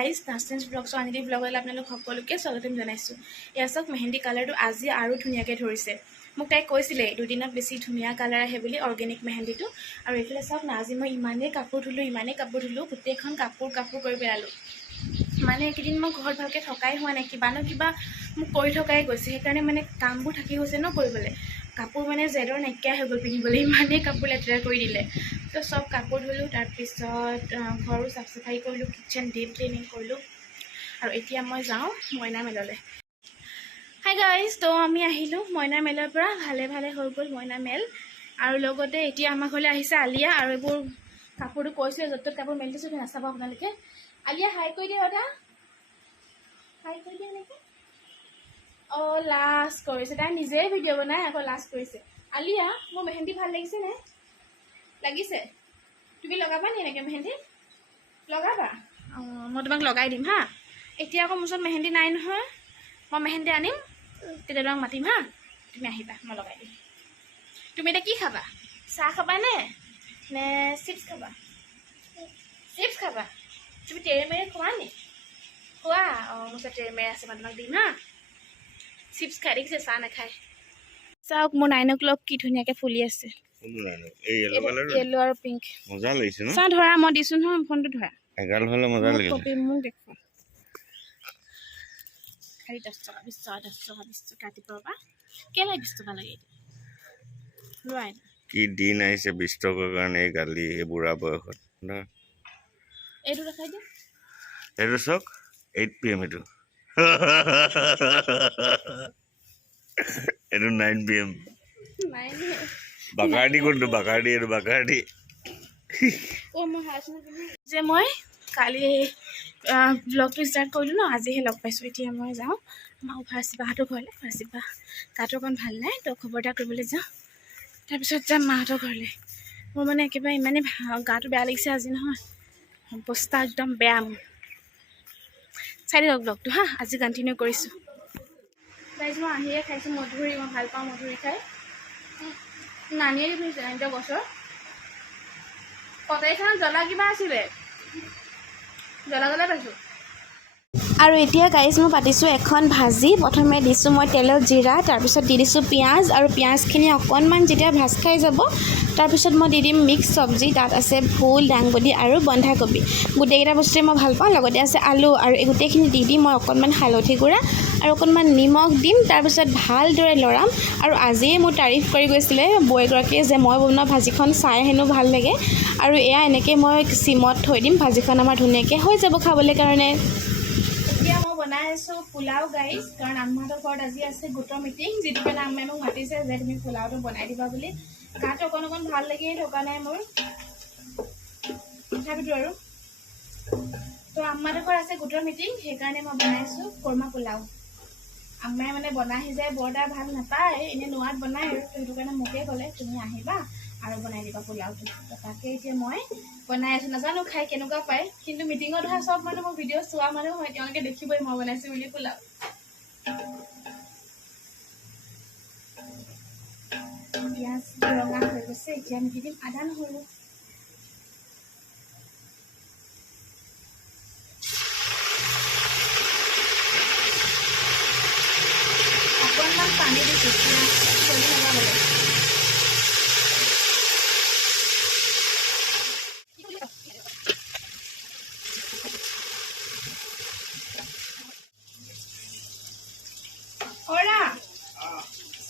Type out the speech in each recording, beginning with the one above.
Guys নাচেঞ্চ blogs আনিদি ব্লগলৈ আপোনালোক সকলোকে স্বাগতম জনাইছোঁ। এয়া চাওক মেহেন্দি কালাৰটো আজি আৰু ধুনীয়াকৈ ধৰিছে। মোক তাই কৈছিলে দুদিনত বেছি ধুনীয়া কালাৰ আহে বুলি অৰ্গেনিক মেহেন্দিটো। আৰু এইফালে চাওক না আজি মই ইমানেই কাপোৰ ধুলোঁ গোটেইখন কাপোৰ কৰি পেলালোঁ। মানে এইকেইদিন মই ঘৰত ভালকৈ থকাই হোৱা নাই, কিবা মোক কৰি থকাই গৈছে। সেইকাৰণে মানে কামবোৰ থাকি গৈছে ন কৰিবলৈ। কাপোৰ মানে জেদৰ নাইকিয়া হৈ গ'ল পিন্ধিবলৈ, ইমানেই কাপোৰ লেতেৰা কৰি দিলে। তো চব কাপোৰ ধুলোঁ, তাৰপিছত ঘৰো চাফ চাফাই কৰিলোঁ, কিটচেন ডিপ ক্লিনিং কৰিলোঁ। আৰু এতিয়া মই যাওঁ মইনা মেললৈ। হাই গাইজ, তো আমি আহিলোঁ মইনা মেলৰ পৰা, ভালে হৈ গ'ল মইনা মেল। আৰু লগতে এতিয়া আমাৰ ঘৰলৈ আহিছে আলিয়া। আৰু এইবোৰ কাপোৰটো কৈছিলোঁ য'ত ত'ত কাপোৰ মেলি দিছোঁ, নাচাব আপোনালোকে। আলিয়া হাই কৰি দিয়া দাদা, হাই কৰি দিয়া এনেকৈ। অঁ লাজ কৰিছে, তাই নিজেই ভিডিঅ' বনাই আকৌ লাজ কৰিছে। আলিয়া মোৰ মেহেন্দি ভাল লাগিছে নে? লাগিছে? তুমি লগাবা নি এনেকৈ মেহেন্দি? লগাবা? অঁ মই তোমাক লগাই দিম হা। এতিয়া আকৌ মোৰ ওচৰত মেহেন্দি নাই নহয়, মই মেহেন্দি আনিম তেতিয়া তোমাক মাতিম হা। তুমি আহিবা, মই লগাই দিম। তুমি এতিয়া কি খাবা? চাহ খাবা নে চিপছ খাবা? চিপছ খাবা? তুমি তেৰেমেৰে খোৱা নি? খোৱা? অঁ মোৰ ওচৰত তেৰেমেৰে আছে, মই তোমাক দিম হা। চিপছ খাই দেখিছে, চাহ নাখায়। চাওক মোৰ 9 o'clock কি ধুনীয়াকৈ ফুলি আছে, য়েলো আৰু পিংক। মজা লাগিছে ন? চাহ ধৰা, মই দিছোঁ নহয় ফোনটো ধৰা। এগাল হ'লে মজা লাগিছে। কপি মোক দেখুৱা। খালি 10 টকা 20 টকা 10 টকা 20 টকা ৰাতিপুৱাৰ পৰা কেলৈ 20 টকা লাগে লোৱা। কি দিন আহিছে 20 টকাৰ কাৰণে এই গালি, এই বুঢ়া বয়সত। এইটো দেখাই দিয়া। এইটো চাওক 8 PM এইটো। এইটো 9 PM। বাকাৰডি কোনটো? বাকাৰডি, এইটো বাকাৰডি। যে মই কালি ব্লগটো ষ্টাৰ্ট কৰিলোঁ ন, আজিহে লগ পাইছোঁ। এতিয়া মই যাওঁ আমাৰ ফাৰ্চিবাহঁতৰ ঘৰলৈ। ফাৰ্চিবা গাটো অকণ ভাল নাই, তো খবৰ এটা কৰিবলৈ যাওঁ, তাৰপিছত যাম মাহঁতৰ ঘৰলৈ। মোৰ মানে একেবাৰে ইমানেই গাটো বেয়া লাগিছে আজি নহয়, অৱস্থা একদম বেয়া মোৰ। চাই দিয়ক ব্লগটো হা, আজি কণ্টিনিউ কৰিছোঁ। গাইজ মই আহিয়ে খাইছোঁ মধুৰি, মই ভাল পাওঁ মধুৰি খাই। নানিয়ে দি থৈছে এতিয়া গছৰ। কটাৰীখনত জ্বলা কিবা আছিলে, জ্বলা পাইছোঁ। আৰু এতিয়া গাইজ মই পাতিছোঁ এখন ভাজি। প্ৰথমে দিছোঁ মই তেলত জিৰা, তাৰপিছত দি দিছোঁ পিঁয়াজ। আৰু পিঁয়াজখিনি অকণমান যেতিয়া ভাজ খাই যাব, তাৰপিছত মই দি দিম মিক্স চব্জি। তাত আছে ভোল, দাংবডি আৰু বন্ধাকবি। গোটেইকেইটা বস্তুৱে মই ভাল পাওঁ। লগতে আছে আলু, আৰু এই গোটেইখিনি দি মই অকণমান হালধি গুড়া আৰু অকণমান নিমখ দিম। তাৰপিছত ভালদৰে লৰাম। আৰু আজিয়ে মোৰ তাৰিফ কৰি গৈছিলে বৌগৰাকীয়ে যে মই বনোৱা ভাজিখন চাই হেনো ভাল লাগে। আৰু এয়া এনেকৈ মই চিমত থৈ দিম, ভাজিখন আমাৰ ধুনীয়াকৈ হৈ যাব খাবলৈ কাৰণে। এতিয়া মই বনাই আছোঁ পোলাও গাইজ, কাৰণ আম্মাহঁতৰ ঘৰত আজি আছে গোটৰ মিটিং, যিটো কাৰণে আম্মাই মোক মাতিছে যে তুমি পোলাওটো বনাই দিবা বুলি। গাটো অকণ ভাল লাগিয়ে থকা নাই মোৰ, তথাপিতো আৰু। তো আম্মাহঁতৰ ঘৰত আছে গোটৰ মিটিং, সেইকাৰণে মই বনাইছোঁ কৰ্মা পোলাও। আম্মাই মানে বনাই সিজাই বৰ এটা ভাল নাপায়, এনেই নোৱাত বনায় আৰু। সেইটো কাৰণে মোকে ক'লে তুমি আহিবা আৰু বনাই দিবা পোলাওটো। তো তাকে এতিয়া মই বনাই আছোঁ। নাজানো খাই কেনেকুৱা পায়, কিন্তু মিটিঙত অহা চব মানুহ মোৰ ভিডিঅ' চোৱা মানুহ হয়, তেওঁলোকে দেখিবই মই বনাইছোঁ বুলি পোলাও। পিঁয়াজ ৰঙা হৈ গৈছে, এতিয়া আমি দি দিম আদা নহৰু। অকণমান পানী দিছোঁ চলি লগাবলৈ।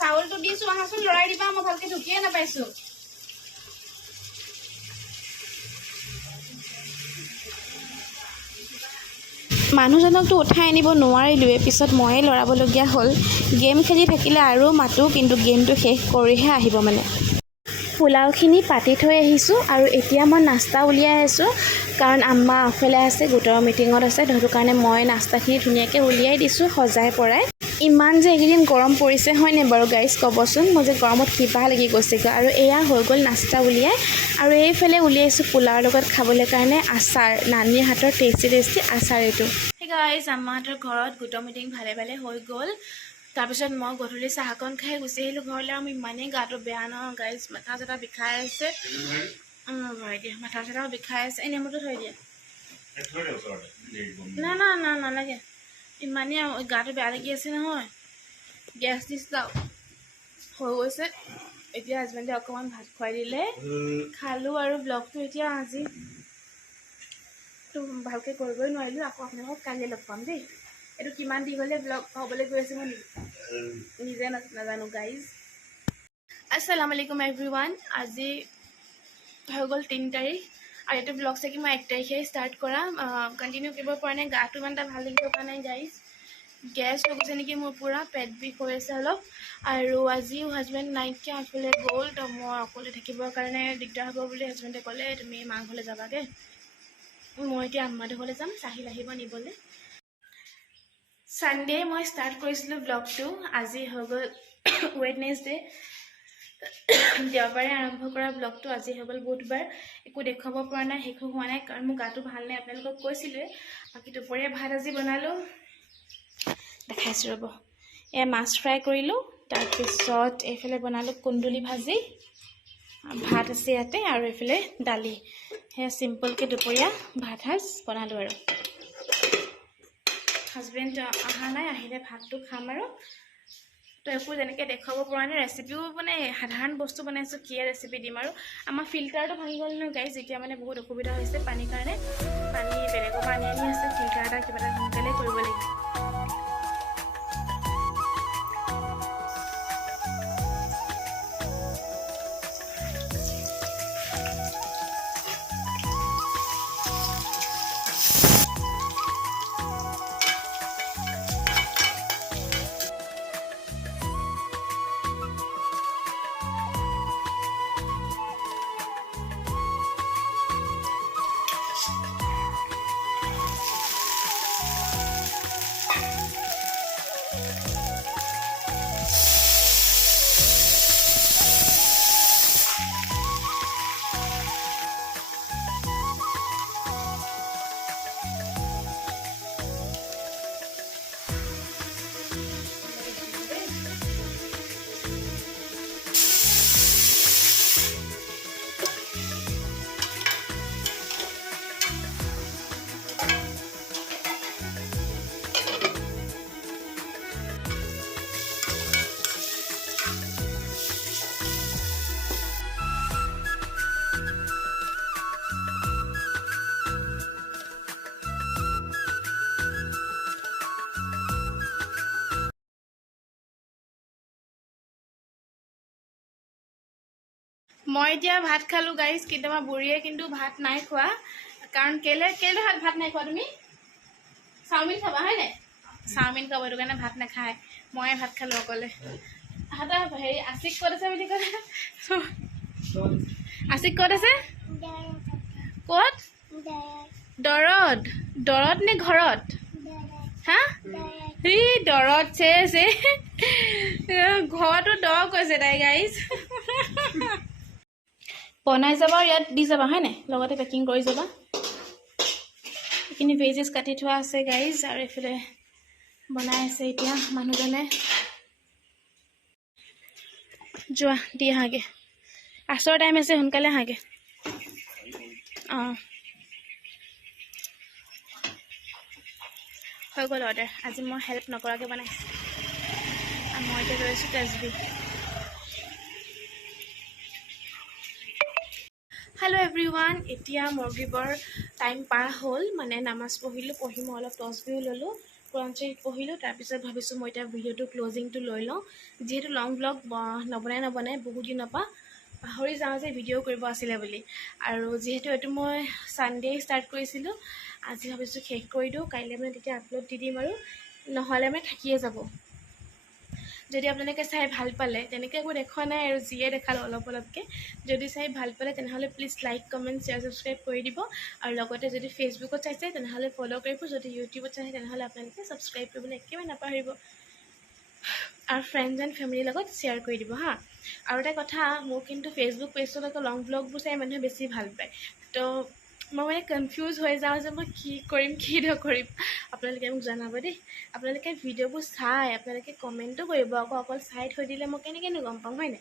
চাউলটো দিছোঁ, আহাচোন লৰাই দিবা, মই ভালকৈ ঢুকিয়ে নাপাইছোঁ। মানুহজনকতো উঠাই আনিব নোৱাৰিলোৱে, পিছত ময়ে লৰাবলগীয়া হ'ল। গেম খেলি থাকিলে আৰু মাতো, কিন্তু গেমটো শেষ কৰিহে আহিব মানে। পোলাওখিনি পাতি থৈ আহিছোঁ, আৰু এতিয়া মই নাস্তা উলিয়াই আছোঁ, কাৰণ আম্মা আগফালে আছে গোটৰ মিটিঙত আছে। সেইটো কাৰণে মই নাস্তাখিনি ধুনীয়াকৈ উলিয়াই দিছোঁ সজাই পৰাই। ইমান যে এইকেইদিন গৰম পৰিছে হয়নে বাৰু গাইজ, ক'বচোন। মই যে গৰমত কিবা লাগি গৈছেগৈ। আৰু এয়া হৈ গ'ল নাস্তা উলিয়াই। আৰু এইফালে উলিয়াইছোঁ পোলাওৰ লগত খাবলৈ কাৰণে আচাৰ, নানীৰ হাতৰ টেষ্টি আচাৰ এইটো। সেই গাইজ আম্মাহঁতৰ ঘৰত গোটৰ মিটিং ভালে হৈ গ'ল। তাৰপিছত মই গধূলি চাহকণ খাই গুচি আহিলোঁ ঘৰলৈ। আৰু ইমানেই গাটো বেয়া নহয় গাইজ, মাথা চাথা বিষাই আছে। ভৰাই দিয়া, মাথা চাথাও বিষাই আছে। এই নেমুটো থৈ দিয়া। না না না নালাগে ইমানেই গাটো বেয়া লাগি আছে নহয় গেছ নিচিনা হৈ গৈছে এতিয়া হাজবেণ্ডে অকণমান ভাত খুৱাই দিলে খালোঁ আৰু ব্লগটো এতিয়া আজি তো ভালকৈ কৰিবই নোৱাৰিলোঁ আকৌ আপোনালোকক কালি লগ পাম দেই এইটো কিমান দীঘলীয়া ব্লগ হ'বলৈ গৈ আছে মই নিজে নাজানো গাইজ আসসালামু আলাইকুম এভৰিৱান আজি হৈ গ'ল 3 তাৰিখ আৰু এইটো ব্লগ চাগে মই 1 তাৰিখে ষ্টাৰ্ট কৰা কণ্টিনিউ কৰিব পৰা নাই গাটো ইমান এটা ভাল লাগিব পৰা নাই গাইজ গেছ হৈ গৈছে নেকি মোৰ পূৰা পেট বিষ হৈ আছে অলপ আৰু আজিও হাজবেণ্ড নাইকিয়া আগফালে গ'ল তো মই অকলে থাকিবৰ কাৰণে দিগদাৰ হ'ব বুলি হাজবেণ্ডে ক'লে তুমি মাৰ ঘৰলৈ যাবাগৈ মই এতিয়া আম্মাহঁতৰ ঘৰলৈ যাম চাহিল আহিব নিবলৈ ছানডে মই ষ্টাৰ্ট কৰিছিলোঁ ব্লগটো আজি হৈ গ'ল ৱেডনেছডে দেওবাৰে আৰম্ভ কৰা ব্লগটো আজি হৈ গ'ল বুধবাৰ একো দেখুৱাব পৰা নাই শেষো হোৱা নাই কাৰণ মোৰ গাটো ভাল নাই আপোনালোকক কৈছিলোঁৱে বাকী দুপৰীয়া ভাত আজি বনালোঁ দেখাইছোঁ ৰ'ব এয়া মাছ ফ্ৰাই কৰিলোঁ তাৰপিছত এইফালে বনালোঁ কুন্দুলি ভাজি ভাত আছে ইয়াতে আৰু এইফালে দালি সেয়া চিম্পলকৈ দুপৰীয়া ভাত সাজ বনালোঁ আৰু হাজবেণ্ড অহা নাই আহিলে ভাতটো খাম আৰু তো একো যেনেকৈ দেখুৱাব পৰা নাই ৰেচিপিও মানে সাধাৰণ বস্তু বনাইছোঁ কি ৰেচিপি দিম আৰু আমাৰ ফিল্টাৰটো ভাঙি গ'ল নহয় গাইজ এতিয়া মানে বহুত অসুবিধা হৈছে পানীৰ কাৰণে পানী বেলেগৰ পৰা আনি আছে ফিল্টাৰ এটা কিবা এটা সোনকালে কৰিব লাগিব মই এতিয়া ভাত খালোঁ গাইজ কেতিয়াবা বুঢ়ীয়ে কিন্তু ভাত নাই খোৱা কাৰণ কেলে ভাত নাই খোৱা তুমি চাওমিন খাবা হয়নে চাওমিন খাব সেইটো কাৰণে ভাত নাখায় মই ভাত খালোঁ অকলে হাতৰ হেৰি আশিক ক'ত আছে বুলি ক'লে আশিক ক'ত আছে ক'ত দৰত নে ঘৰত হা এই দৰত চে ঘৰতো দ কৈছে তাই গাইজ বনাই যাবা আৰু ইয়াত দি যাবা হয় নাই লগতে পেকিং কৰি যাবা এইখিনি ভেজেছ কাটি থোৱা আছে গাইজ আৰু এইফালে বনাই আছে এতিয়া মানুহজনে যোৱা দি আহাগৈ আছৰ টাইম আছে সোনকালে আহাগৈ অঁ হৈ গ'ল অৰ্ডাৰ আজি মই হেল্প নকৰাকৈ বনাইছোঁ আৰু মই এতিয়া লৈছোঁ তেজবি হেল্ল' এভৰিৱান এতিয়া মগৰিবৰ টাইম পাৰ হ'ল মানে নামাজ পঢ়ি মই অলপ তছবিও ল'লোঁ কোৰাণ শৰীফ পঢ়িলোঁ তাৰপিছত ভাবিছোঁ মই এতিয়া ভিডিঅ'টো ক্লজিংটো লৈ লওঁ যিহেতু লং ব্লগ নবনাই বহুত দিনৰ পৰা পাহৰি যাওঁ যে ভিডিঅ' কৰিব আছিলে বুলি আৰু যিহেতু এইটো মই ছানডে ষ্টাৰ্ট কৰিছিলোঁ আজি ভাবিছোঁ শেষ কৰি দিওঁ কাইলৈ মানে তেতিয়া আপলোড দি দিম আৰু নহ'লে মানে থাকিয়ে যাব যদি আপোনালোকে চাই ভাল পালে তেনেকৈ একো দেখুওৱা নাই আৰু যিয়ে দেখালোঁ অলপকৈ যদি চাই ভাল পালে তেনেহ'লে please like comment share subscribe কৰি দিব আৰু লগতে যদি ফেচবুকত চাইছে তেনেহ'লে ফ'ল' কৰিব যদি ইউটিউবত চাইছে তেনেহ'লে আপোনালোকে ছাবস্ক্ৰাইব কৰিবলৈ একেবাৰে নাপাহৰিব আৰু ফ্ৰেণ্ডছ এণ্ড ফেমিলিৰ লগত শ্বেয়াৰ কৰি দিব হা আৰু এটা কথা মোৰ কিন্তু ফেচবুক পেজটোত আকৌ লং ব্লগবোৰ চাই মানুহে বেছি ভাল পায় তো মই মানে কনফিউজ হৈ যাওঁ যে মই কি কৰিম কি নকৰিম আপোনালোকে মোক জনাব দেই আপোনালোকে ভিডিঅ'বোৰ চাই আপোনালোকে কমেণ্টো কৰিব আকৌ অকল চাই থৈ দিলে মই কেনেকৈনো গম পাম হয়নে